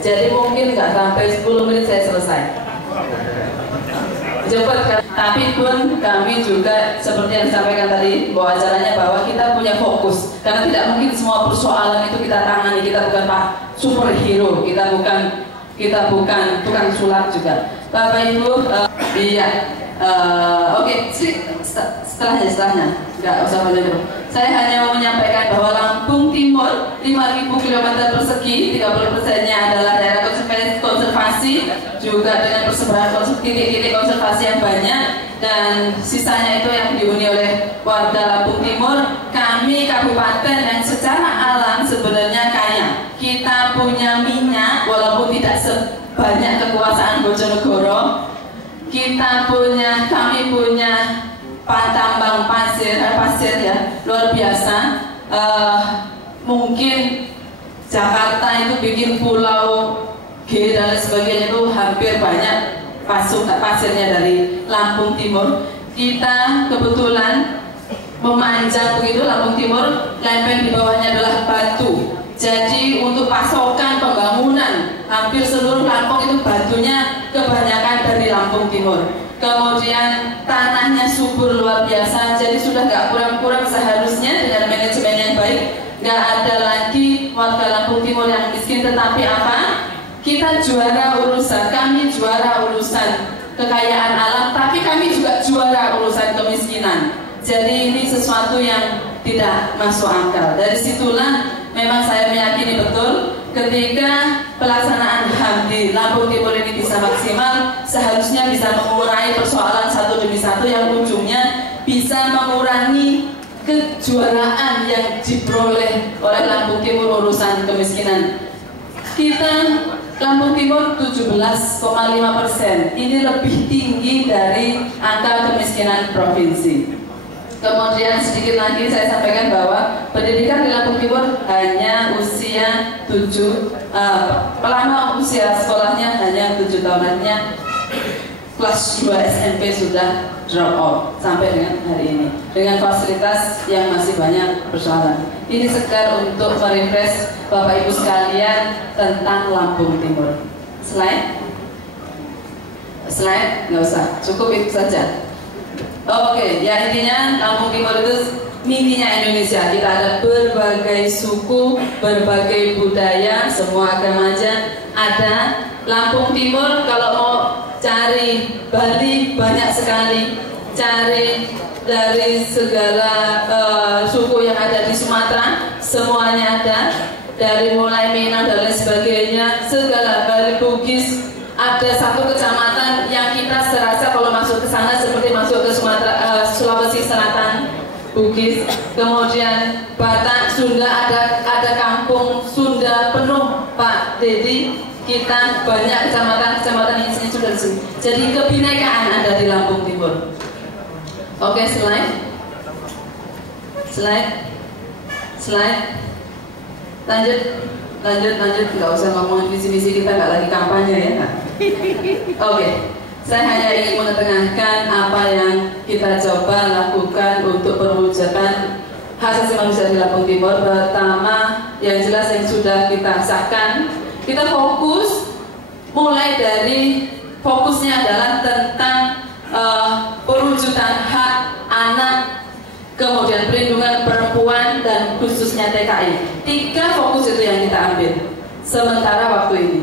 Jadi mungkin nggak sampai 10 menit saya selesai. Cepat kan? Tapi pun kami juga seperti yang disampaikan tadi bahwa acaranya bahwa kita punya fokus, karena tidak mungkin semua persoalan itu kita tangani. Kita bukan Pak superhero, kita bukan tukang sulap juga. Bapak Ibu, oke, setelahnya nggak usah banyak. Saya hanya mau menyampaikan bahwa Lampung Timur 5.000 km persegi, 30%-nya adalah daerah konservasi, juga dengan persebaran titik-titik konservasi yang banyak, dan sisanya itu yang dihuni oleh warga Lampung Timur. Kami kabupaten yang secara alam sebenarnya kaya. Kita punya minyak walaupun tidak sebanyak kekuasaan Bojonegoro. Kami punya tambang pasir ya, luar biasa. Mungkin Jakarta itu bikin pulau G dan sebagainya itu hampir banyak pasirnya dari Lampung Timur. Kita kebetulan memanjang begitu. Lampung Timur, lempeng di bawahnya adalah batu. Jadi untuk pasokan pembangunan hampir seluruh Lampung itu batunya kebanyakan dari Lampung Timur. Kemudian tanahnya subur luar biasa. Jadi sudah nggak kurang-kurang seharusnya dengan manajemen yang baik. Nggak ada lagi warga Lampung Timur yang miskin. Tetapi apa? Kita juara urusan. Kami juara urusan kekayaan alam, tapi kami juga juara urusan kemiskinan. Jadi ini sesuatu yang tidak masuk akal. Dari situlah memang saya meyakini betul ketika pelaksanaan HAM di Lampung Timur ini bisa maksimal, seharusnya bisa mengurangi persoalan satu demi satu yang ujungnya bisa mengurangi kejuaraan yang diperoleh oleh Lampung Timur urusan kemiskinan. Kita Lampung Timur 17,5%, ini lebih tinggi dari angka kemiskinan provinsi. Kemudian sedikit lagi saya sampaikan bahwa pendidikan di Lampung Timur hanya usia 7, pelama usia sekolahnya hanya 7 tahun, artinya kelas 2 SMP sudah drop out sampai dengan hari ini, dengan fasilitas yang masih banyak persoalan. Ini sekedar untuk merefresh Bapak Ibu sekalian tentang Lampung Timur. Slide nggak usah, cukup itu saja. Oke, ya intinya Lampung Timur itu mininya Indonesia. Kita ada berbagai suku, berbagai budaya, semua agama aja ada. Lampung Timur kalau mau cari Bali banyak sekali, cari dari segala suku yang ada di Sumatera semuanya ada, dari mulai Minang dan lain sebagainya, segala Bali, Bugis. Ada satu kecamatan yang kita serasa kalau masuk ke sana seperti masuk ke Sumatera, Sulawesi Selatan, Bugis. Kemudian Batak, Sunda, ada kampung Sunda penuh, Pak Dedi. Kita banyak kecamatan yang sudah di sini. Jadi kebinekaan ada di Lampung Timur. Oke, slide. Lanjut, nggak usah ngomongin visi-misi kita, nggak lagi kampanye ya. Oke, saya hanya ingin mengetengahkan apa yang kita coba lakukan untuk perwujudan hak asasi manusia di Lampung Timur. Pertama, yang jelas yang sudah kita sahkan, kita fokus, mulai dari fokusnya adalah tentang perwujudan hak anak, kemudian perlindungan perempuan dan khususnya TKI. 3 fokus itu yang kita ambil sementara waktu ini.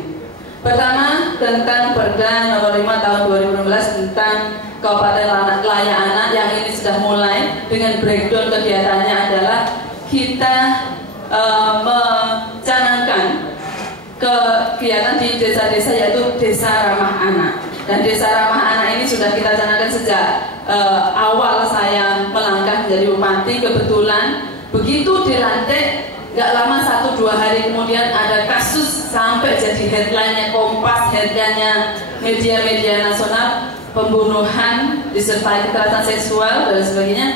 Pertama, tentang Perda Nomor 5 Tahun 2016 tentang Kabupaten Layak Anak, yang ini sudah mulai dengan breakdown kegiatannya adalah kita mencanangkan kegiatan di desa-desa, yaitu desa ramah anak. Dan desa ramah anak ini sudah kita canangkan sejak awal saya melangkah menjadi bupati. Kebetulan begitu dilantik, gak lama 1-2 hari kemudian ada kasus sampai jadi headline-nya Kompas, headline-nya media-media nasional, pembunuhan disertai kekerasan seksual dan sebagainya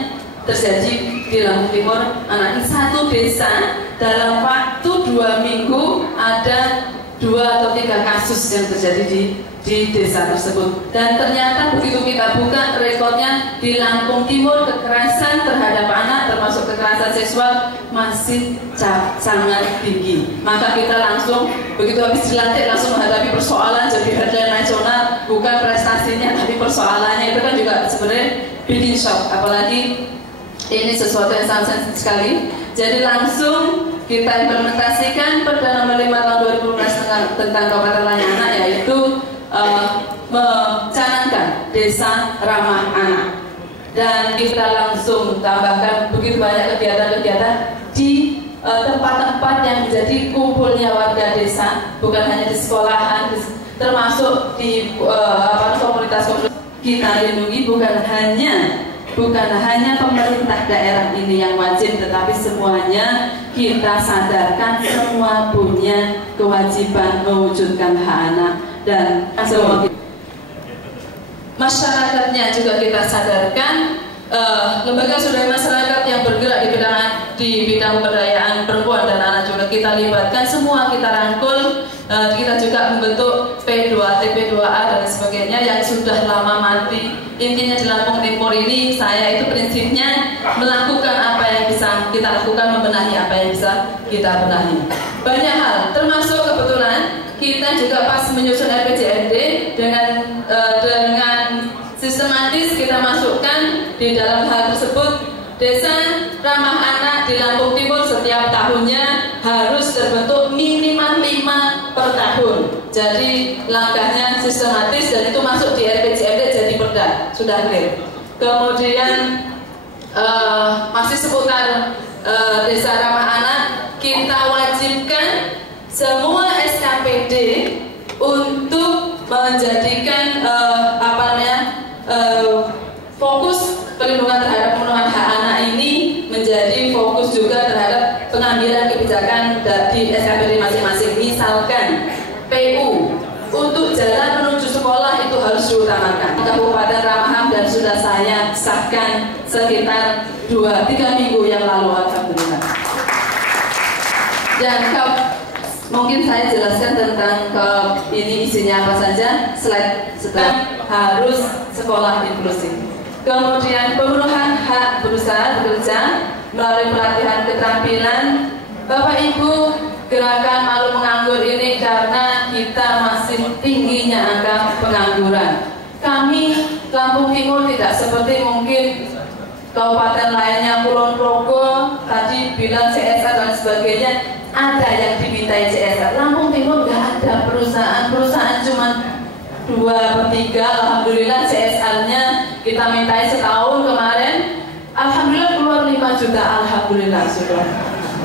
terjadi di Lampung Timur. Anak ini satu desa dalam waktu 2 minggu ada 2 atau 3 kasus kasus yang terjadi di desa tersebut. Dan ternyata begitu kita buka rekodnya di Lampung Timur, kekerasan terhadap anak termasuk kekerasan seksual masih sangat tinggi. Maka kita langsung begitu habis dilantik langsung menghadapi persoalan jadi headline nasional, bukan prestasinya tapi persoalannya. Itu kan juga sebenarnya bikin shock, apalagi ini sesuatu yang sangat sensitif sekali. Jadi langsung kita implementasikan Perda Nomor 5 Tahun 2012 tentang Kabupaten Lanyana, yaitu mencanangkan desa ramah anak. Dan kita langsung tambahkan begitu banyak kegiatan-kegiatan di tempat-tempat yang menjadi kumpulnya warga desa, bukan hanya di sekolahan, termasuk di komunitas-komunitas kita lindungi. Bukan hanya pemerintah daerah ini yang wajib, tetapi semuanya kita sadarkan semua punya kewajiban mewujudkan hak anak, dan semua masyarakatnya juga kita sadarkan. Lembaga swadaya masyarakat yang bergerak di bidang pemberdayaan perempuan dan anak juga kita libatkan, semua kita rangkul. Kita juga membentuk P2T, P2A dan sebagainya yang sudah lama mati. Intinya di Lampung Timur ini saya itu prinsipnya melakukan apa yang bisa kita lakukan, membenahi apa yang bisa kita benahi. Banyak hal, termasuk kebetulan kita juga pas menyusun RPJMD dengan sistematis kita masukkan di dalam hal tersebut. Desa ramah anak di Lampung Timur setiap tahunnya harus terbentuk minimal 5 per tahun. Jadi langkahnya sistematis dan itu masuk di RPJMD jadi perda, sudah clear. Kemudian masih seputar desa ramah anak, kita wajibkan semua SKPD untuk menjadikan fokus perlindungan terhadap pemenuhan hak anak ini menjadi fokus juga terhadap pengambilan kebijakan di SKPD masing-masing. Misalkan PU untuk jalan menuju sekolah itu harus diutamakan. Kabupaten Ramaham dan sudah saya sahkan sekitar 2-3 minggu yang lalu, alhamdulillah. Dan mungkin saya jelaskan tentang ini isinya apa saja. Slide setelah harus sekolah inklusif. Kemudian pemenuhan hak berusaha bekerja melalui pelatihan keterampilan. Bapak Ibu, gerakan malu menganggur ini karena kita masih tingginya angka pengangguran. Kami Lampung Timur tidak seperti mungkin kabupaten lainnya, Kulon Progo tadi bilang CSR dan sebagainya, ada yang dimintai CSR. Lampung Timur nggak ada perusahaan cuma 2/3. Alhamdulillah CSR-nya kita mintai setahun kemarin, alhamdulillah keluar 5 juta, alhamdulillah sudah.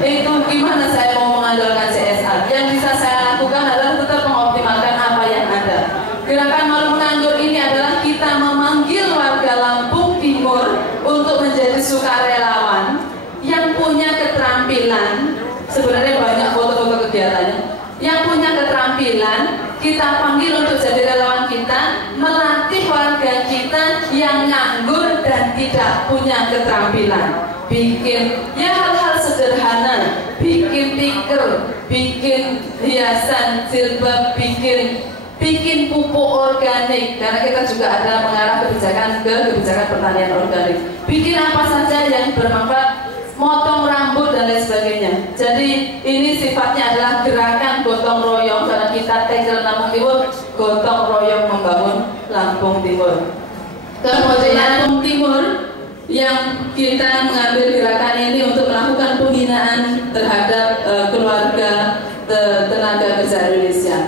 Itu gimana saya mau mengandalkan CSR? Yang bisa saya lakukan adalah tetap mengoptimalkan apa yang ada. Gerakan malu menganggur ini adalah kita memanggil warga Lampung Timur untuk menjadi sukarelawan yang punya keterampilan. Sebenarnya banyak foto-foto kegiatannya. Yang punya keterampilan kita panggil untuk jadi relawan kita, melatih warga kita yang nganggur dan tidak punya keterampilan. Bikin ya hal-hal sederhana, bikin tikar, bikin hiasan jilbab, bikin pupuk organik, karena kita juga ada mengarah kebijakan pertanian organik. Bikin apa saja yang bermanfaat, motong rambut dan lain sebagainya. Jadi ini sifatnya adalah gerakan gotong royong, karena kita tackle Lampung Timur, gotong royong membangun Lampung Timur. Kemudian Lampung Timur yang kita mengambil gerakan ini untuk melakukan pembinaan terhadap keluarga tenaga kerja Indonesia.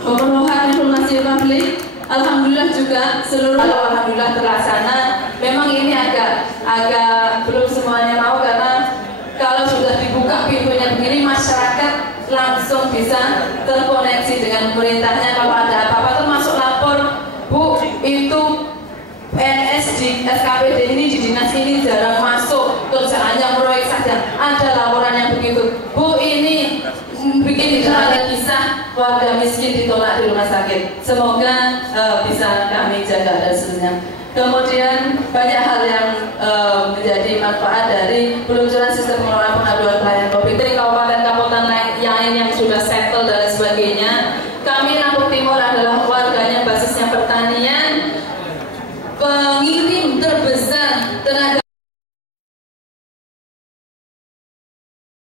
Pemenuhan informasi publik, alhamdulillah juga seluruh alhamdulillah terlaksana. Memang ini agak belum semuanya mau, karena kalau sudah dibuka pintunya begini, masyarakat langsung bisa terkoneksi dengan pemerintahnya. Kalau ada apa-apa termasuk lapor, Bu, itu PNS di SKPD ini, di dinas ini jarang masuk, kerjaannya proyek saja. Ada laporan yang begitu, Bu, ini bikin ada kisah warga miskin ditolak di rumah sakit. Semoga bisa kami jaga dan seterusnya. Kemudian banyak hal yang menjadi manfaat dari peluncuran sistem pengelolaan pengaduan pelayanan COVID dari kabupaten-kabupaten lain yang sudah settle dan sebagainya. Kami Lampung Timur sekalian, pengingat